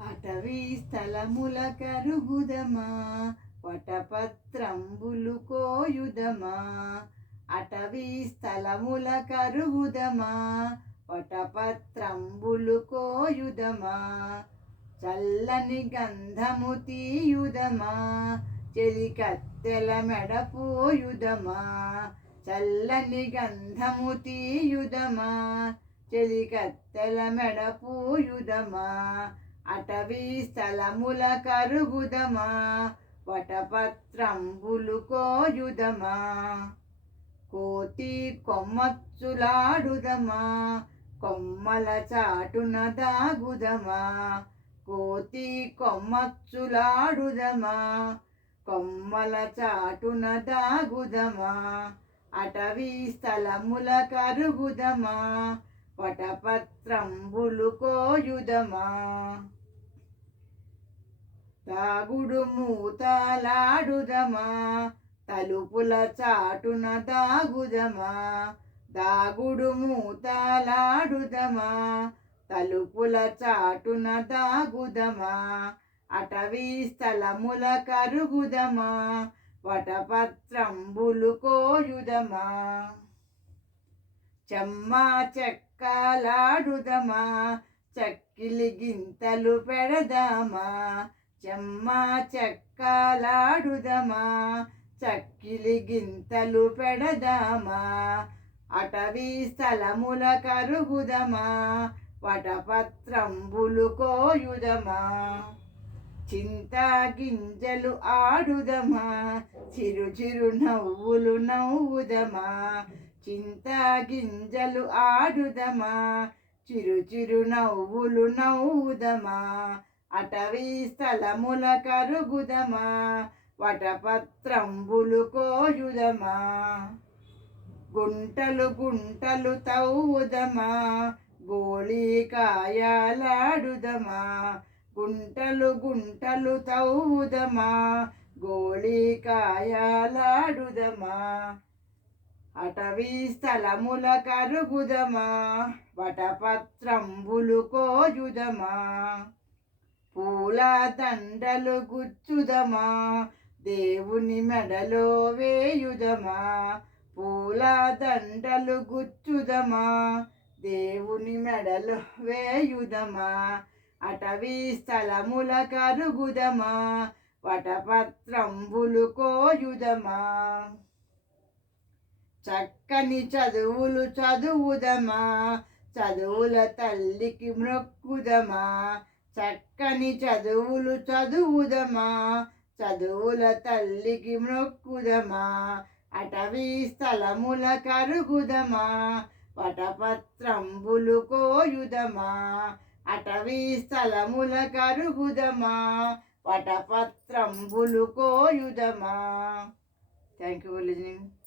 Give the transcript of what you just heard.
అటవీ స్థలముల కరుగుదమా వటపత్రంబులు కోయుదమా. అటవీ స్థలముల కరుగుదమా వటపత్రంబులు కోయుదమా. చల్లని గంధము తీయుదమా చెలికత్తెల మెడపోయుదమా. చల్లని గంధము తీయుదమా చెలికత్తెల మెడపోయుదమా. అటవీ స్థలముల కరుగుదమా వటపత్రంబులు కోయుదమా. కోతి కొమ్మచ్చులాడుదమా కొమ్మల చాటున దాగుదమా. కోతి కొమ్మచ్చులాడుదమా కొమ్మల చాటున దాగుదమా. అటవీ స్థలముల కరుగుదమా వటపత్రంబులు కోయుదమా. దాగుడు మూతలాడుదమా తలుపుల చాటున దాగుదమా. దాగుడు మూతలాడుదమా తలుపుల చాటున దాగుదమా. అటవీ స్థలముల కరుగుదమా వటపత్రంబులు కోయుదమా. చెమ్మా చెక్కలాడుదమా చక్కిలి గింతలు పెడదామా. చెమ్మా చెక్కలాడుదమా చక్కిలి గింతలు పెడదామా. అటవీ స్థలముల కరుగుదమా వటపత్రంబులు కోయుదమా. చింత గింజలు ఆడుదమా చిరు చిరు నవ్వులు నవ్వుదమా. చింత గింజలు ఆడుదమా చిరు చిరు నవ్వులు నవ్వుదమా. అటవీ స్థలముల కరుగుదమా వటపత్రంబులు కోయుదమా. గుంటలు గుంటలు తవ్వుదమా గోళీకాయలాడుదమా. గుంటలు గుంటలు తవ్వుదమా గోళీకాయలాడుదమా. అటవీ స్థలముల కరుగుదమా వటపత్రంబులు కోయుదమా. పూల దండలు గుచ్చుదమా దేవుని మెడలో వేయుదమా. పూల దండలు గుచ్చుదమా దేవుని మెడలో వేయుదమా. అటవీ స్థలముల కరుగుదమా వటపత్రంబులు కోయుదమా. చక్కని చదువులు చదువుదమా చదువుల తల్లికి మ్రొక్కుదమా. చక్కని చదువులు చదువుదమా చదువుల తల్లికి మ్రొక్కుదమా. అటవీ స్థలముల కరుగుదమా వటపత్రంబులు కోయుదమా. అటవీ స్థలముల కరుగుదమా వటపత్రంబులు కోయుదమా. Thank you for listening.